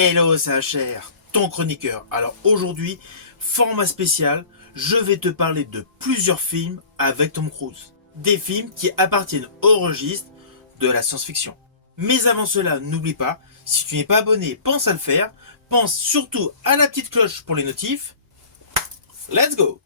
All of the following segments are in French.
Hello, c'est HR, ton chroniqueur. Alors aujourd'hui, format spécial, je vais te parler de plusieurs films avec Tom Cruise. Des films qui appartiennent au registre de la science-fiction. Mais avant cela, n'oublie pas, si tu n'es pas abonné, pense à le faire. Pense surtout à la petite cloche pour les notifs. Let's go!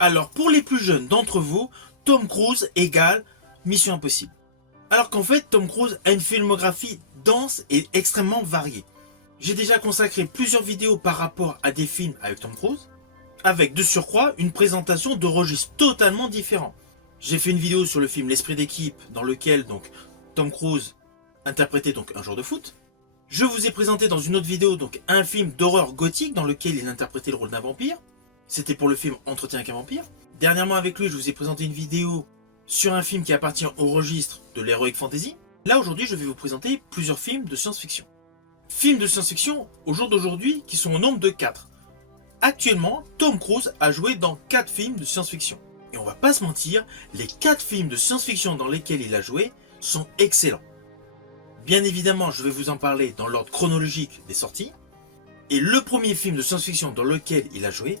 Alors pour les plus jeunes d'entre vous, Tom Cruise égale Mission Impossible. Alors qu'en fait, Tom Cruise a une filmographie dense et extrêmement variée. J'ai déjà consacré plusieurs vidéos par rapport à des films avec Tom Cruise, avec de surcroît une présentation de registres totalement différents. J'ai fait une vidéo sur le film L'Esprit d'équipe, dans lequel donc Tom Cruise interprétait donc un joueur de foot. Je vous ai présenté dans une autre vidéo donc un film d'horreur gothique dans lequel il interprétait le rôle d'un vampire. C'était pour le film Entretien avec un vampire. Dernièrement avec lui, je vous ai présenté une vidéo sur un film qui appartient au registre de l'heroic fantasy. Là aujourd'hui, je vais vous présenter plusieurs films de science-fiction. Films de science-fiction au jour d'aujourd'hui qui sont au nombre de 4. Actuellement, Tom Cruise a joué dans 4 films de science-fiction. Et on va pas se mentir, les 4 films de science-fiction dans lesquels il a joué sont excellents. Bien évidemment, je vais vous en parler dans l'ordre chronologique des sorties. Et le premier film de science-fiction dans lequel il a joué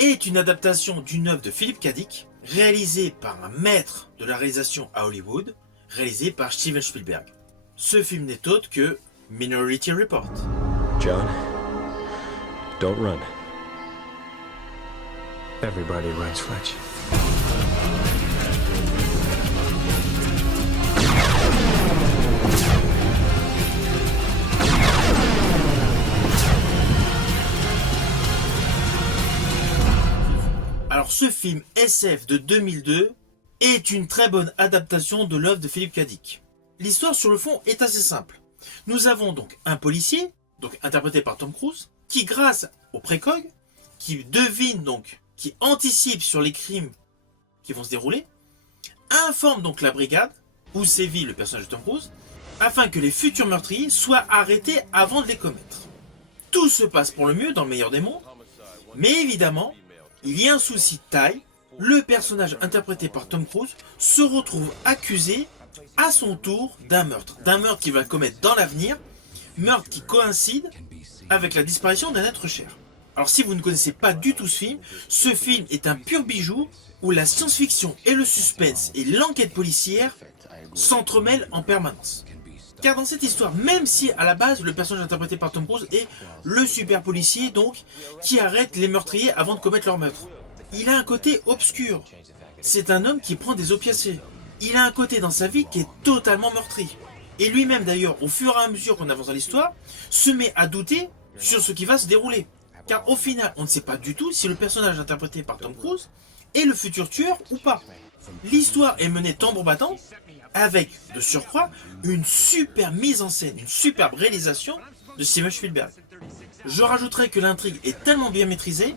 est une adaptation d'une œuvre de Philip K. Dick, réalisée par un maître de la réalisation à Hollywood, réalisé par Steven Spielberg. Ce film n'est autre que Minority Report. John, don't run. Everybody runs, Fletch. Alors ce film SF de 2002 est une très bonne adaptation de l'œuvre de Philip K. Dick. L'histoire sur le fond est assez simple. Nous avons donc un policier, donc interprété par Tom Cruise, qui grâce au précog, qui devine donc, qui anticipe sur les crimes qui vont se dérouler, informe donc la brigade, où sévit le personnage de Tom Cruise, afin que les futurs meurtriers soient arrêtés avant de les commettre. Tout se passe pour le mieux dans le meilleur des mondes, mais évidemment, il y a un souci de taille, le personnage interprété par Tom Cruise se retrouve accusé à son tour d'un meurtre qu'il va commettre dans l'avenir, meurtre qui coïncide avec la disparition d'un être cher. Alors si vous ne connaissez pas du tout ce film est un pur bijou où la science-fiction et le suspense et l'enquête policière s'entremêlent en permanence. Car dans cette histoire, même si à la base le personnage interprété par Tom Cruise est le super policier donc qui arrête les meurtriers avant de commettre leur meurtre, il a un côté obscur. C'est un homme qui prend des opiacés. Il a un côté dans sa vie qui est totalement meurtri. Et lui-même d'ailleurs, au fur et à mesure qu'on avance dans l'histoire, se met à douter sur ce qui va se dérouler. Car au final, on ne sait pas du tout si le personnage interprété par Tom Cruise est le futur tueur ou pas. L'histoire est menée tambour battant, avec, de surcroît, une super mise en scène, une superbe réalisation de Steven Spielberg. Je rajouterai que l'intrigue est tellement bien maîtrisée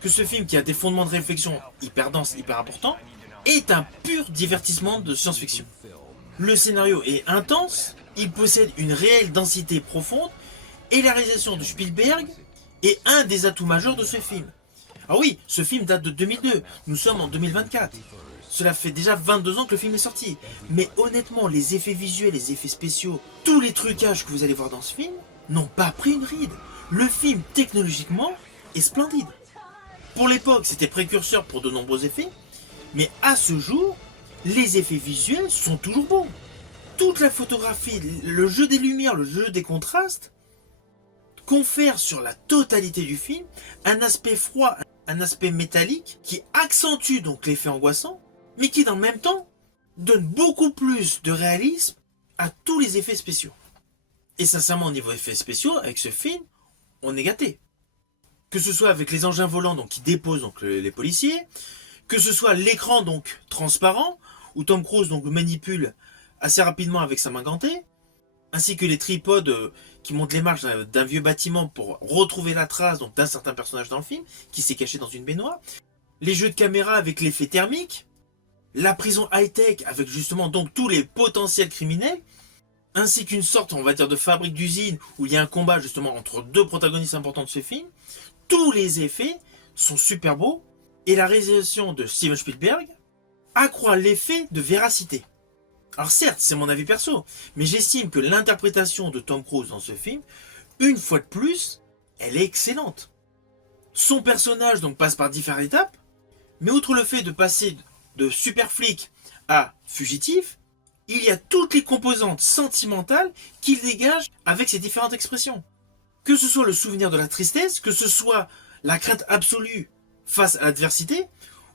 que ce film, qui a des fondements de réflexion hyper denses, hyper importants, est un pur divertissement de science-fiction. Le scénario est intense, il possède une réelle densité profonde, et la réalisation de Spielberg est un des atouts majeurs de ce film. Ah oui, ce film date de 2002, nous sommes en 2024. Cela fait déjà 22 ans que le film est sorti. Mais honnêtement, les effets visuels, les effets spéciaux, tous les trucages que vous allez voir dans ce film n'ont pas pris une ride. Le film, technologiquement, est splendide. Pour l'époque, c'était précurseur pour de nombreux effets, mais à ce jour, les effets visuels sont toujours bons. Toute la photographie, le jeu des lumières, le jeu des contrastes, confère sur la totalité du film un aspect froid, un aspect métallique qui accentue donc l'effet angoissant, mais qui dans le même temps donne beaucoup plus de réalisme à tous les effets spéciaux. Et sincèrement, au niveau effets spéciaux, avec ce film, on est gâté. Que ce soit avec les engins volants donc, qui déposent donc, les policiers, que ce soit l'écran donc transparent, où Tom Cruise donc, manipule assez rapidement avec sa main gantée, ainsi que les tripodes qui montent les marches d'un vieux bâtiment pour retrouver la trace donc, d'un certain personnage dans le film, qui s'est caché dans une baignoire, les jeux de caméra avec l'effet thermique, la prison high-tech avec justement donc tous les potentiels criminels, ainsi qu'une sorte, on va dire, de fabrique d'usine où il y a un combat justement entre deux protagonistes importants de ce film. Tous les effets sont super beaux et la réalisation de Steven Spielberg accroît l'effet de véracité. Alors certes, c'est mon avis perso, mais j'estime que l'interprétation de Tom Cruise dans ce film, une fois de plus, elle est excellente. Son personnage donc passe par différentes étapes, mais outre le fait de passer de super flic à fugitif, il y a toutes les composantes sentimentales qu'il dégage avec ses différentes expressions. Que ce soit le souvenir de la tristesse, que ce soit la crainte absolue face à l'adversité,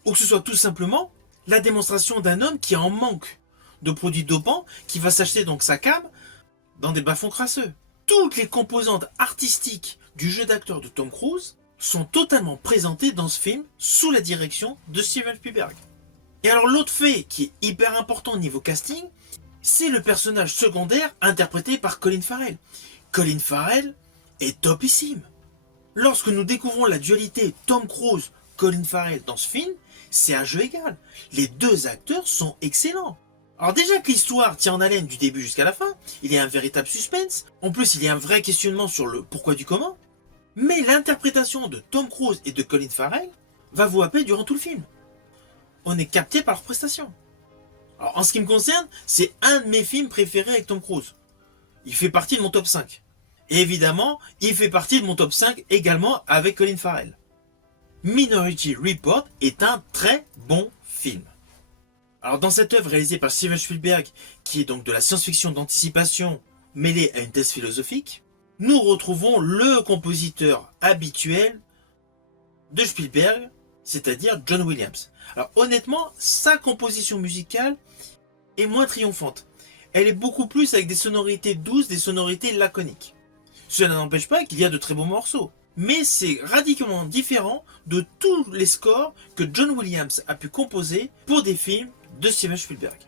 ou que ce soit tout simplement la démonstration d'un homme qui est en manque de produits dopants, qui va s'acheter donc sa cam dans des bas-fonds crasseux. Toutes les composantes artistiques du jeu d'acteur de Tom Cruise sont totalement présentées dans ce film sous la direction de Steven Spielberg. Et alors l'autre fait qui est hyper important au niveau casting, c'est le personnage secondaire interprété par Colin Farrell. Colin Farrell est topissime. Lorsque nous découvrons la dualité Tom Cruise-Colin Farrell dans ce film, c'est un jeu égal. Les deux acteurs sont excellents. Alors déjà que l'histoire tient en haleine du début jusqu'à la fin, il y a un véritable suspense, en plus il y a un vrai questionnement sur le pourquoi du comment, mais l'interprétation de Tom Cruise et de Colin Farrell va vous happer durant tout le film. On est capté par leur prestation. Alors en ce qui me concerne, c'est un de mes films préférés avec Tom Cruise. Il fait partie de mon top 5. Et évidemment, il fait partie de mon top 5 également avec Colin Farrell. Minority Report est un très bon film. Alors dans cette œuvre réalisée par Steven Spielberg, qui est donc de la science-fiction d'anticipation mêlée à une thèse philosophique, nous retrouvons le compositeur habituel de Spielberg, c'est-à-dire John Williams. Alors honnêtement, sa composition musicale est moins triomphante. Elle est beaucoup plus avec des sonorités douces, des sonorités laconiques. Cela n'empêche pas qu'il y a de très beaux morceaux. Mais c'est radicalement différent de tous les scores que John Williams a pu composer pour des films de Steven Spielberg.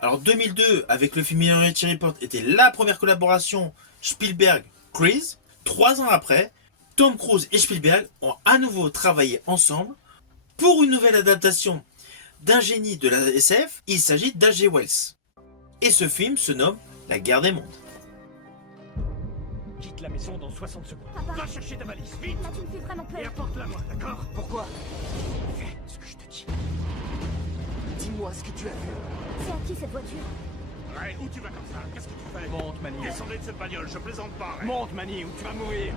Alors 2002, avec le film Minority Report, était la première collaboration Spielberg-Cruise. 3 ans après, Tom Cruise et Spielberg ont à nouveau travaillé ensemble pour une nouvelle adaptation d'un génie de la SF. Il s'agit d'H.G. Wells. Et ce film se nomme La Guerre des Mondes. Quitte la maison dans 60 secondes. Papa. Va chercher ta valise, vite. Là, tu me fais vraiment Et peur. apporte-la moi, d'accord? Pourquoi? Fais ce que je te dis. Dis-moi ce que tu as vu. C'est à qui cette voiture? Ray, où tu vas comme ça? Qu'est-ce que tu fais? Monte, Mani. Descendez de cette bagnole, je plaisante pas, Ray. Monte, Mani, ou tu vas mourir.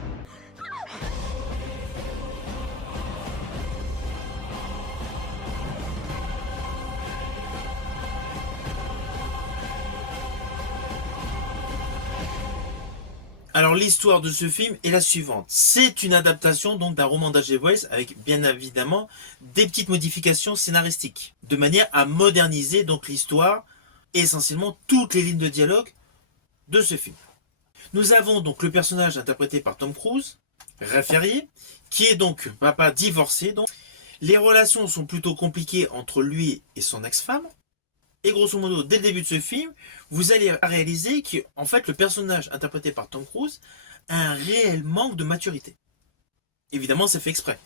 Alors l'histoire de ce film est la suivante. C'est une adaptation donc d'un roman d'H.G. Wells avec bien évidemment des petites modifications scénaristiques, de manière à moderniser donc l'histoire et essentiellement toutes les lignes de dialogue de ce film. Nous avons donc le personnage interprété par Tom Cruise, Ray Ferrier, qui est donc papa divorcé. Donc les relations sont plutôt compliquées entre lui et son ex-femme. Et grosso modo, dès le début de ce film, vous allez réaliser qu'en fait, le personnage interprété par Tom Cruise a un réel manque de maturité. Évidemment, c'est fait exprès.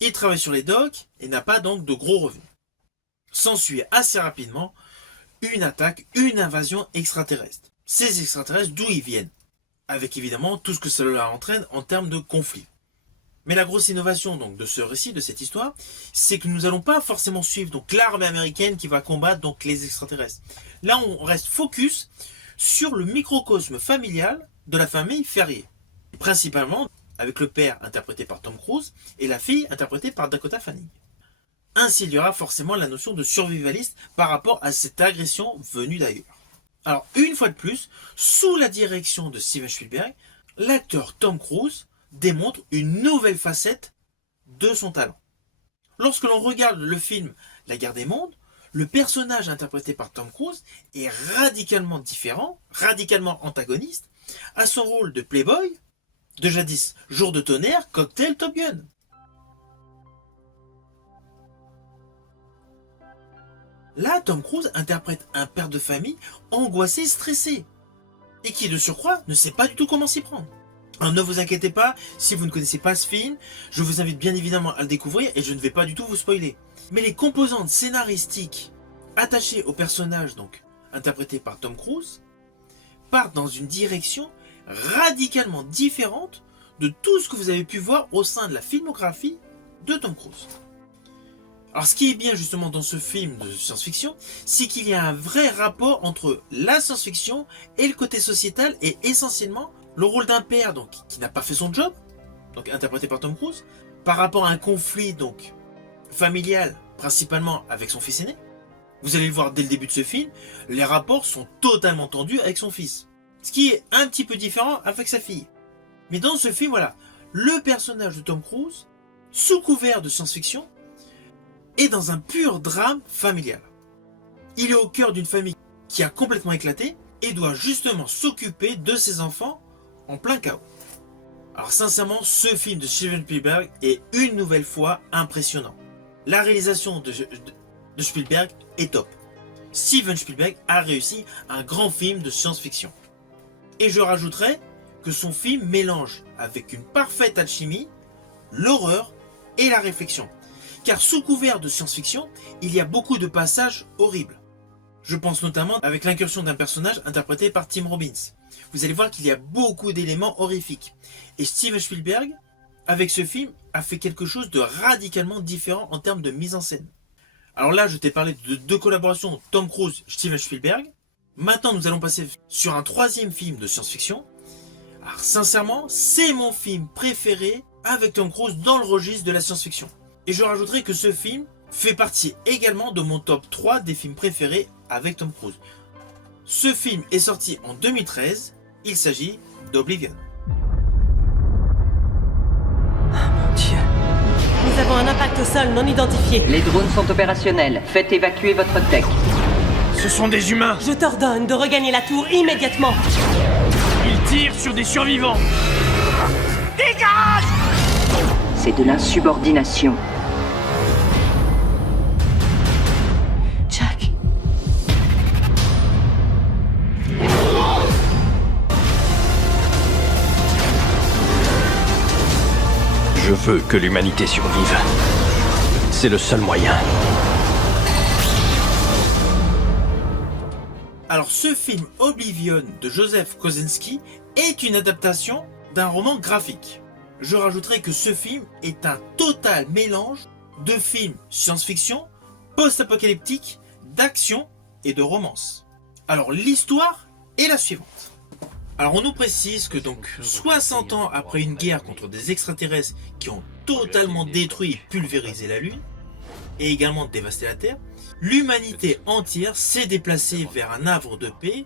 Il travaille sur les docks et n'a pas donc de gros revenus. S'ensuit assez rapidement une attaque, une invasion extraterrestre. Ces extraterrestres, d'où ils viennent? Avec évidemment tout ce que cela entraîne en termes de conflit. Mais la grosse innovation donc de ce récit, de cette histoire, c'est que nous n'allons pas forcément suivre donc l'armée américaine qui va combattre donc les extraterrestres. Là, on reste focus sur le microcosme familial de la famille Ferrier, principalement avec le père interprété par Tom Cruise et la fille interprétée par Dakota Fanning. Ainsi, il y aura forcément la notion de survivaliste par rapport à cette agression venue d'ailleurs. Alors, une fois de plus, sous la direction de Steven Spielberg, l'acteur Tom Cruise démontre une nouvelle facette de son talent. Lorsque l'on regarde le film La Guerre des Mondes, le personnage interprété par Tom Cruise est radicalement différent, radicalement antagoniste, à son rôle de Playboy, de jadis Jour de tonnerre, Cocktail, Top Gun. Là, Tom Cruise interprète un père de famille angoissé, stressé, et qui de surcroît ne sait pas du tout comment s'y prendre. Alors ne vous inquiétez pas, si vous ne connaissez pas ce film, je vous invite bien évidemment à le découvrir et je ne vais pas du tout vous spoiler. Mais les composantes scénaristiques attachées au personnage, donc interprété par Tom Cruise, partent dans une direction radicalement différente de tout ce que vous avez pu voir au sein de la filmographie de Tom Cruise. Alors ce qui est bien justement dans ce film de science-fiction, c'est qu'il y a un vrai rapport entre la science-fiction et le côté sociétal et essentiellement le rôle d'un père donc qui n'a pas fait son job, donc interprété par Tom Cruise, par rapport à un conflit donc familial principalement avec son fils aîné. Vous allez le voir dès le début de ce film, les rapports sont totalement tendus avec son fils. Ce qui est un petit peu différent avec sa fille. Mais dans ce film, voilà, le personnage de Tom Cruise, sous couvert de science-fiction, est dans un pur drame familial. Il est au cœur d'une famille qui a complètement éclaté et doit justement s'occuper de ses enfants en plein chaos. Alors sincèrement, ce film de Steven Spielberg est une nouvelle fois impressionnant. La réalisation de Spielberg est top. Steven Spielberg a réussi un grand film de science-fiction. Et je rajouterais que son film mélange avec une parfaite alchimie l'horreur et la réflexion. Car sous couvert de science-fiction, il y a beaucoup de passages horribles. Je pense notamment avec l'incursion d'un personnage interprété par Tim Robbins. Vous allez voir qu'il y a beaucoup d'éléments horrifiques. Et Steven Spielberg, avec ce film, a fait quelque chose de radicalement différent en termes de mise en scène. Alors là, je t'ai parlé de deux collaborations, Tom Cruise, Steven Spielberg. Maintenant, nous allons passer sur un troisième film de science-fiction. Alors sincèrement, c'est mon film préféré avec Tom Cruise dans le registre de la science-fiction. Et je rajouterai que ce film fait partie également de mon top 3 des films préférés avec Tom Cruise. Ce film est sorti en 2013, il s'agit d'Oblivion. Mon Dieu. Nous avons un impact au sol non identifié. Les drones sont opérationnels. Faites évacuer votre tech. Ce sont des humains. Je t'ordonne de regagner la tour immédiatement. Ils tirent sur des survivants. Dégage! C'est de l'insubordination. Jack. Je veux que l'humanité survive. C'est le seul moyen. Alors ce film Oblivion de Joseph Kosinski est une adaptation d'un roman graphique. Je rajouterai que ce film est un total mélange de films science-fiction, post-apocalyptique, d'action et de romance. Alors l'histoire est la suivante. Alors on nous précise que donc 60 ans après une guerre contre des extraterrestres qui ont totalement détruit et pulvérisé la Lune, et également dévasté la Terre, l'humanité entière s'est déplacée vers un havre de paix,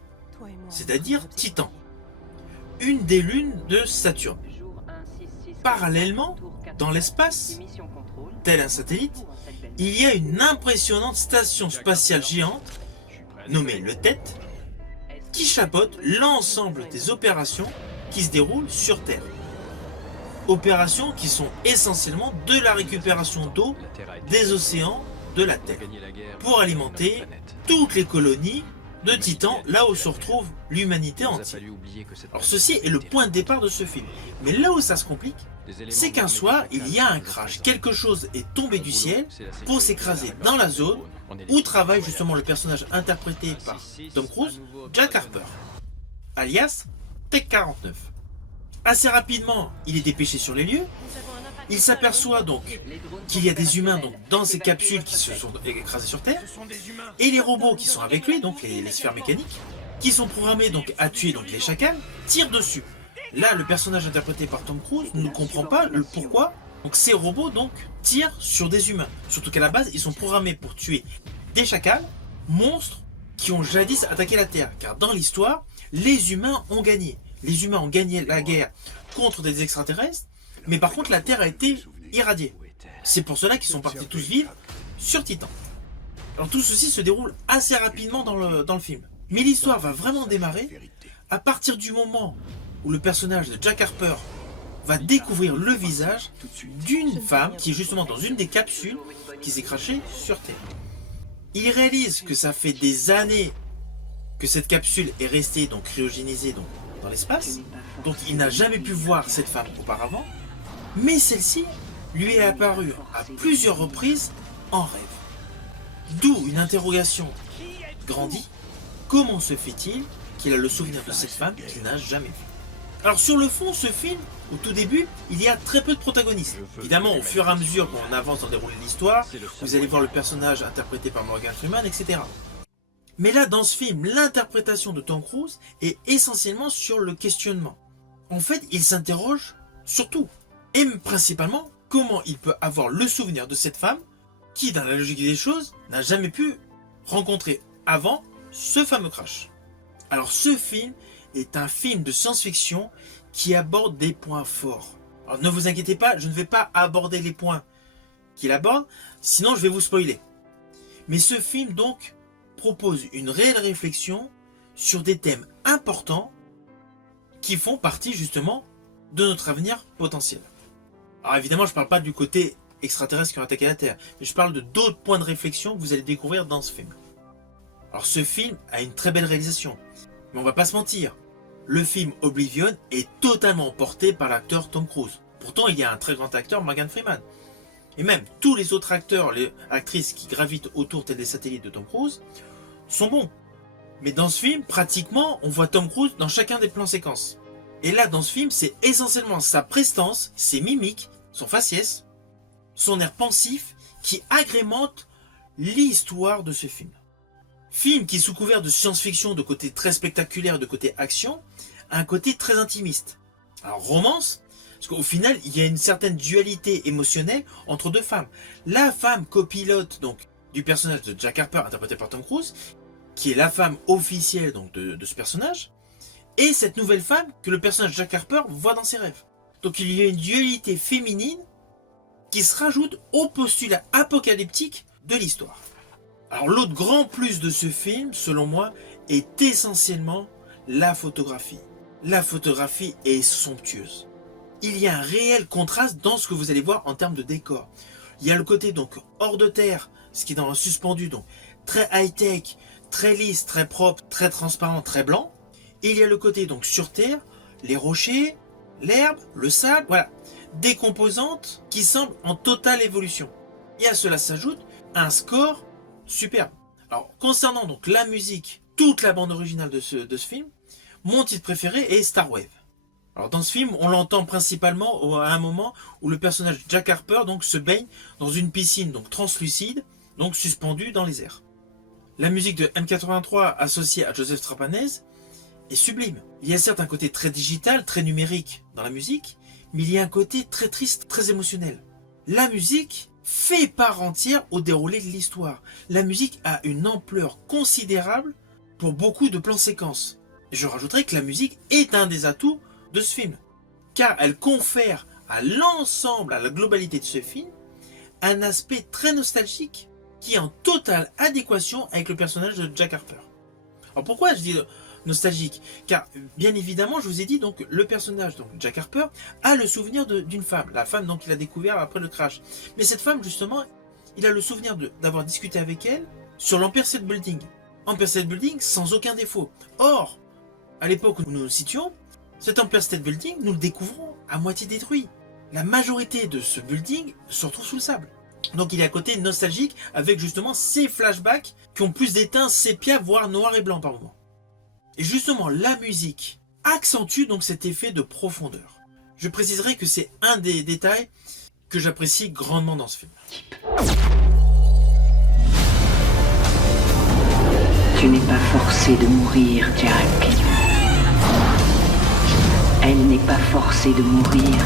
c'est-à-dire Titan, une des lunes de Saturne. Parallèlement, dans l'espace, tel un satellite, il y a une impressionnante station spatiale géante, nommée le TET, qui chapeaute l'ensemble des opérations qui se déroulent sur Terre. Opérations qui sont essentiellement de la récupération d'eau des océans de la Terre, pour alimenter toutes les colonies de Titan, là où se retrouve l'humanité entière. Alors ceci est le point de départ de ce film. Mais là où ça se complique, c'est qu'un soir, il y a un crash. Quelque chose est tombé du ciel pour s'écraser dans la zone où travaille justement le personnage interprété par Tom Cruise, Jack Harper, alias Tech 49. Assez rapidement, il est dépêché sur les lieux. Il s'aperçoit donc qu'il y a des humains donc, dans ces capsules qui se sont écrasées sur Terre, et les robots qui sont avec lui, donc les sphères mécaniques, qui sont programmés donc à tuer donc les chacals, tirent dessus. Là, le personnage interprété par Tom Cruise ne comprend pas le pourquoi. Donc ces robots donc tirent sur des humains. Surtout qu'à la base, ils sont programmés pour tuer des chacals, monstres qui ont jadis attaqué la Terre. Car dans l'histoire, les humains ont gagné. Les humains ont gagné la guerre contre des extraterrestres, mais par contre la Terre a été irradiée. C'est pour cela qu'ils sont partis tous vivre sur Titan. Alors tout ceci se déroule assez rapidement dans le film. Mais l'histoire va vraiment démarrer À partir du moment où le personnage de Jack Harper va découvrir le visage d'une femme qui est justement dans une des capsules qui s'est crashée sur Terre. Il réalise que ça fait des années que cette capsule est restée donc cryogénisée donc, dans l'espace, donc il n'a jamais pu voir cette femme auparavant, mais celle-ci lui est apparue à plusieurs reprises en rêve. D'où une interrogation grandie, comment se fait-il qu'il a le souvenir de cette femme qu'il n'a jamais vue? Alors sur le fond, ce film, au tout début, il y a très peu de protagonistes. Évidemment, au fur et à mesure qu'on avance dans le déroulé de l'histoire, vous allez voir le personnage interprété par Morgan Freeman, etc. Mais là, dans ce film, l'interprétation de Tom Cruise est essentiellement sur le questionnement. En fait, il s'interroge sur tout. Et principalement, comment il peut avoir le souvenir de cette femme qui, dans la logique des choses, n'a jamais pu rencontrer avant ce fameux crash. Alors ce film est un film de science-fiction qui aborde des points forts. Alors ne vous inquiétez pas, je ne vais pas aborder les points qu'il aborde, sinon je vais vous spoiler. Mais ce film donc propose une réelle réflexion sur des thèmes importants qui font partie justement de notre avenir potentiel. Alors évidemment je ne parle pas du côté extraterrestre qui ont attaqué la Terre, mais je parle de d'autres points de réflexion que vous allez découvrir dans ce film. Alors ce film a une très belle réalisation, mais on va pas se mentir, le film Oblivion est totalement porté par l'acteur Tom Cruise. Pourtant il y a un très grand acteur, Morgan Freeman. Et même tous les autres acteurs, les actrices qui gravitent autour tels des satellites de Tom Cruise sont bons. Mais dans ce film, pratiquement, on voit Tom Cruise dans chacun des plans séquences. Et là, dans ce film, c'est essentiellement sa prestance, ses mimiques, son faciès, son air pensif qui agrémente l'histoire de ce film. Film qui, sous couvert de science-fiction, de côté très spectaculaire, de côté action, a un côté très intimiste. Alors romance, parce qu'au final, il y a une certaine dualité émotionnelle entre deux femmes. La femme copilote donc du personnage de Jack Harper, interprété par Tom Cruise, qui est la femme officielle donc de ce personnage, et cette nouvelle femme que le personnage Jack Harper voit dans ses rêves. Donc il y a une dualité féminine qui se rajoute au postulat apocalyptique de l'histoire. Alors l'autre grand plus de ce film, selon moi, est essentiellement la photographie. La photographie est somptueuse. Il y a un réel contraste dans ce que vous allez voir en termes de décor. Il y a le côté donc hors de terre, ce qui est dans le suspendu, donc très high-tech, très lisse, très propre, très transparent, très blanc. Et il y a le côté donc sur terre, les rochers, l'herbe, le sable, voilà, des composantes qui semblent en totale évolution. Et à cela s'ajoute un score superbe. Alors concernant donc la musique, toute la bande originale de ce film, mon titre préféré est Star Wave. Alors dans ce film, on l'entend principalement à un moment où le personnage de Jack Harper donc se baigne dans une piscine donc translucide, donc suspendue dans les airs. La musique de M83 associée à Joseph Trapanese est sublime. Il y a certes un côté très digital, très numérique dans la musique, mais il y a un côté très triste, très émotionnel. La musique fait part entière au déroulé de l'histoire. La musique a une ampleur considérable pour beaucoup de plans séquences. Et je rajouterais que la musique est un des atouts de ce film, car elle confère à l'ensemble, à la globalité de ce film, un aspect très nostalgique qui est en totale adéquation avec le personnage de Jack Harper. Alors pourquoi je dis nostalgique? Car bien évidemment, je vous ai dit donc le personnage donc Jack Harper a le souvenir d'une femme, la femme donc qu'il a découvert après le crash. Mais cette femme justement, il a le souvenir d'avoir discuté avec elle sur l'Empire State Building. Empire State Building sans aucun défaut. Or, à l'époque où nous nous situons, cet Empire State Building, nous le découvrons à moitié détruit. La majorité de ce building se retrouve sous le sable. Donc il est à côté nostalgique avec justement ces flashbacks qui ont plus d'éteint sépia, voire noir et blanc par moment. Et justement la musique accentue donc cet effet de profondeur. Je préciserai que c'est un des détails que j'apprécie grandement dans ce film. Tu n'es pas forcé de mourir, Jack. Elle n'est pas forcée de mourir.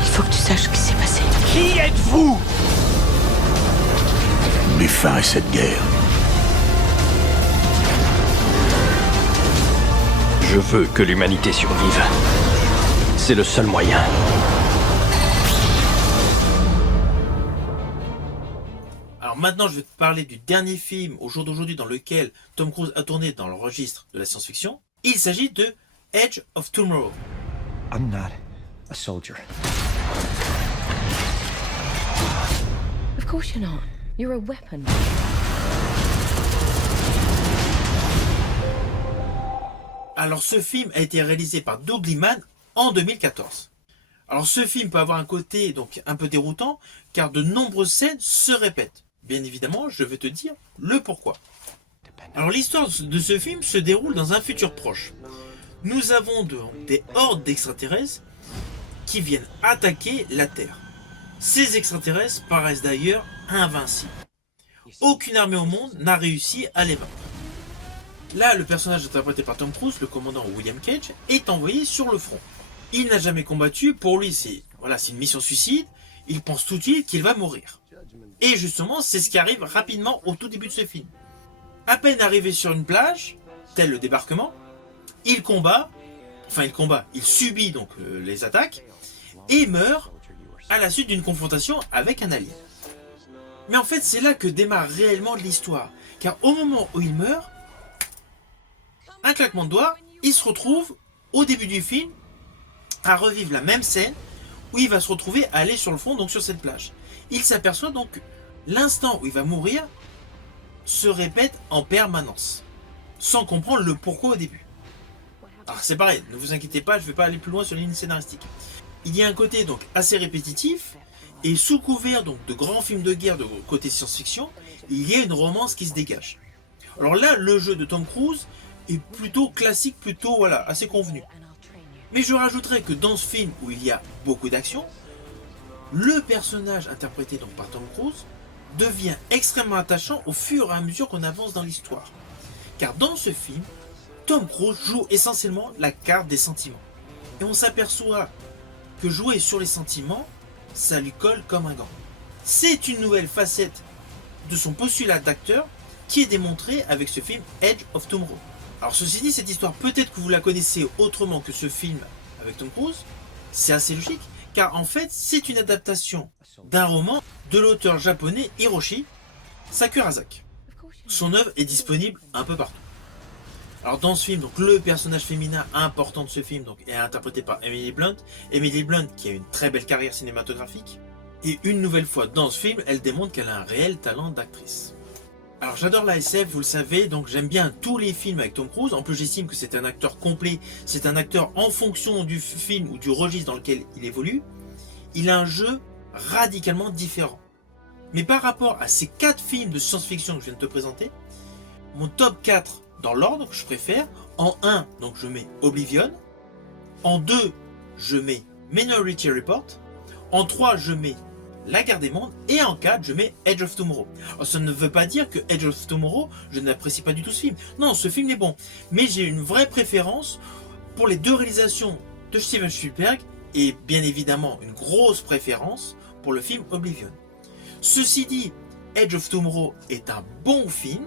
Il faut que tu saches ce qui s'est passé. Qui êtes-vous? Mets fin à cette guerre. Je veux que l'humanité survive. C'est le seul moyen. Alors maintenant, je vais te parler du dernier film au jour d'aujourd'hui dans lequel Tom Cruise a tourné dans le registre de la science-fiction. Il s'agit de Edge of Tomorrow. I'm not a soldier. Of course you're not. You're a weapon. Alors ce film a été réalisé par Doug Liman en 2014. Alors ce film peut avoir un côté donc un peu déroutant car de nombreuses scènes se répètent. Bien évidemment, je vais te dire le pourquoi. Alors l'histoire de ce film se déroule dans un futur proche. Nous avons des hordes d'extraterrestres qui viennent attaquer la Terre. Ces extraterrestres paraissent d'ailleurs invincibles. Aucune armée au monde n'a réussi à les vaincre. Là, le personnage interprété par Tom Cruise, le commandant William Cage, est envoyé sur le front. Il n'a jamais combattu, pour lui c'est une mission suicide, il pense tout de suite qu'il va mourir. Et justement, c'est ce qui arrive rapidement au tout début de ce film. À peine arrivé sur une plage, tel le débarquement, il subit donc les attaques, et meurt à la suite d'une confrontation avec un alien. Mais en fait, c'est là que démarre réellement l'histoire, car au moment où il meurt, un claquement de doigts, il se retrouve au début du film à revivre la même scène où il va se retrouver à aller sur le fond, donc sur cette plage. Il s'aperçoit donc que l'instant où il va mourir se répète en permanence, sans comprendre le pourquoi au début. Alors c'est pareil, ne vous inquiétez pas, je ne vais pas aller plus loin sur la ligne scénaristique. Il y a un côté donc assez répétitif, et sous couvert donc de grands films de guerre de côté science-fiction, il y a une romance qui se dégage. Alors là, le jeu de Tom Cruise est plutôt classique, plutôt assez convenu. Mais je rajouterais que dans ce film où il y a beaucoup d'action, le personnage interprété donc par Tom Cruise devient extrêmement attachant au fur et à mesure qu'on avance dans l'histoire. Car dans ce film, Tom Cruise joue essentiellement la carte des sentiments. Et on s'aperçoit que jouer sur les sentiments, ça lui colle comme un gant. C'est une nouvelle facette de son postulat d'acteur qui est démontré avec ce film Edge of Tomorrow. Alors ceci dit, cette histoire, peut-être que vous la connaissez autrement que ce film avec Tom Cruise, c'est assez logique, car en fait c'est une adaptation d'un roman de l'auteur japonais Hiroshi Sakurazaki. Son œuvre est disponible un peu partout. Alors dans ce film, donc, le personnage féminin important de ce film est interprété par Emily Blunt. Emily Blunt qui a une très belle carrière cinématographique. Et une nouvelle fois dans ce film, elle démontre qu'elle a un réel talent d'actrice. Alors j'adore la SF, vous le savez, donc j'aime bien tous les films avec Tom Cruise. En plus j'estime que c'est un acteur complet, c'est un acteur en fonction du film ou du registre dans lequel il évolue. Il a un jeu radicalement différent. Mais par rapport à ces 4 films de science-fiction que je viens de te présenter, mon top 4 dans l'ordre que je préfère, en 1, donc je mets Oblivion, en 2, je mets Minority Report, en 3, je mets La Guerre des Mondes, et en 4, je mets Edge of Tomorrow. Alors, ça ne veut pas dire que Edge of Tomorrow, je n'apprécie pas du tout ce film. Non, ce film est bon, mais j'ai une vraie préférence pour les 2 réalisations de Steven Spielberg, et bien évidemment une grosse préférence pour le film Oblivion. Ceci dit, Edge of Tomorrow est un bon film.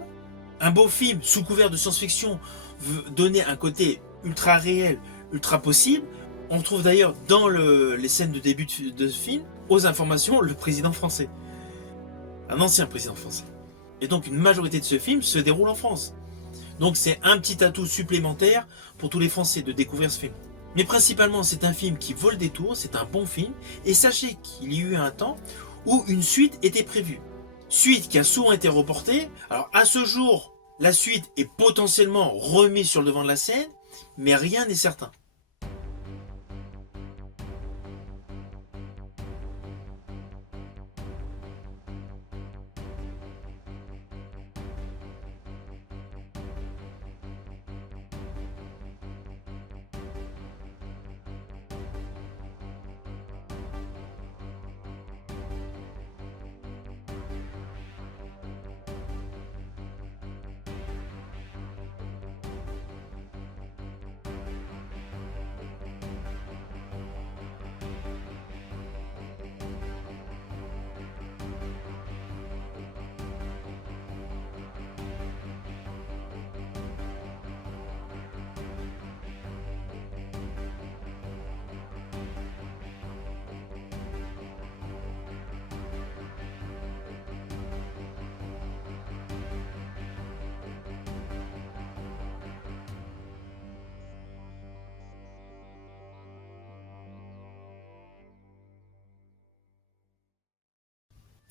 Un beau film sous couvert de science-fiction veut donner un côté ultra réel, ultra possible. On trouve d'ailleurs dans les scènes de début de ce film, aux informations, le président français. Un ancien président français. Et donc une majorité de ce film se déroule en France. Donc c'est un petit atout supplémentaire pour tous les Français de découvrir ce film. Mais principalement c'est un film qui vaut le détour, c'est un bon film. Et sachez qu'il y a eu un temps où une suite était prévue. Suite qui a souvent été reportée. Alors à ce jour, la suite est potentiellement remise sur le devant de la scène, mais rien n'est certain.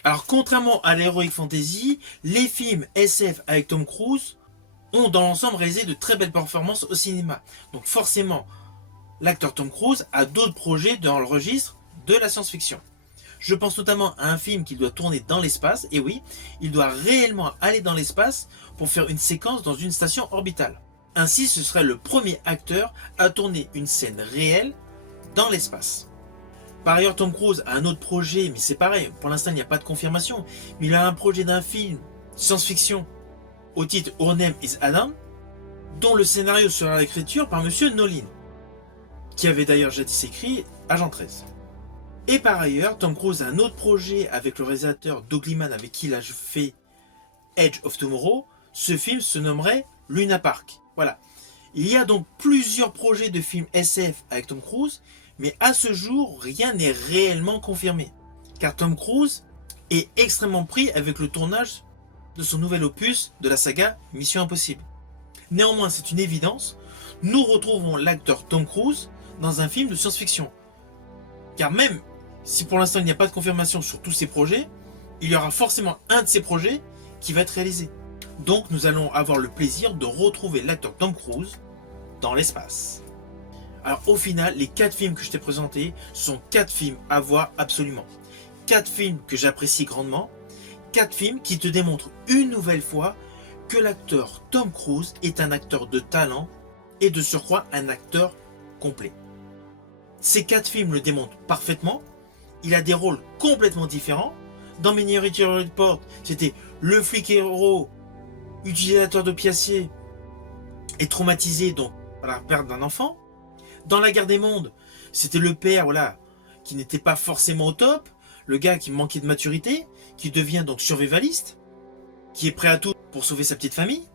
Alors contrairement à l'Heroic Fantasy, les films SF avec Tom Cruise ont dans l'ensemble réalisé de très belles performances au cinéma. Donc forcément, l'acteur Tom Cruise a d'autres projets dans le registre de la science-fiction. Je pense notamment à un film qu'il doit tourner dans l'espace, et oui, il doit réellement aller dans l'espace pour faire une séquence dans une station orbitale. Ainsi, ce serait le premier acteur à tourner une scène réelle dans l'espace. Par ailleurs, Tom Cruise a un autre projet, mais c'est pareil, pour l'instant il n'y a pas de confirmation, mais il a un projet d'un film science-fiction au titre Our Name is Adam, dont le scénario sera l'écriture par Monsieur Nolan, qui avait d'ailleurs jadis écrit Agent 13. Et par ailleurs, Tom Cruise a un autre projet avec le réalisateur Doug Liman avec qui il a fait Edge of Tomorrow. Ce film se nommerait Luna Park. Voilà. Il y a donc plusieurs projets de films SF avec Tom Cruise, mais à ce jour, rien n'est réellement confirmé. Car Tom Cruise est extrêmement pris avec le tournage de son nouvel opus de la saga Mission Impossible. Néanmoins, c'est une évidence, nous retrouvons l'acteur Tom Cruise dans un film de science-fiction. Car même si pour l'instant il n'y a pas de confirmation sur tous ces projets, il y aura forcément un de ces projets qui va être réalisé. Donc nous allons avoir le plaisir de retrouver l'acteur Tom Cruise dans l'espace. Alors au final, les 4 films que je t'ai présentés sont 4 films à voir absolument. 4 films que j'apprécie grandement. 4 films qui te démontrent une nouvelle fois que l'acteur Tom Cruise est un acteur de talent et de surcroît un acteur complet. Ces 4 films le démontrent parfaitement. Il a des rôles complètement différents. Dans Minority Report, c'était le flic héros, utilisateur d'opiacés et traumatisé donc par la perte d'un enfant. Dans La Guerre des Mondes, c'était le père qui n'était pas forcément au top, le gars qui manquait de maturité, qui devient donc survivaliste, qui est prêt à tout pour sauver sa petite famille.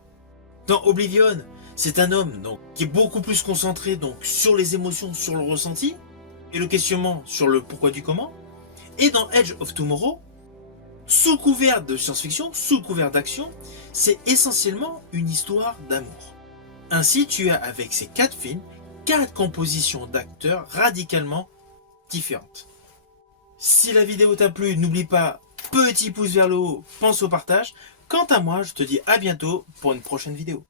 Dans Oblivion, c'est un homme donc qui est beaucoup plus concentré donc sur les émotions, sur le ressenti et le questionnement sur le pourquoi du comment. Et dans Edge of Tomorrow, sous couvert de science-fiction, sous couvert d'action, c'est essentiellement une histoire d'amour. Ainsi, tu as avec ces 4 films 4 compositions d'acteurs radicalement différentes. Si la vidéo t'a plu, n'oublie pas, petit pouce vers le haut, pense au partage. Quant à moi, je te dis à bientôt pour une prochaine vidéo.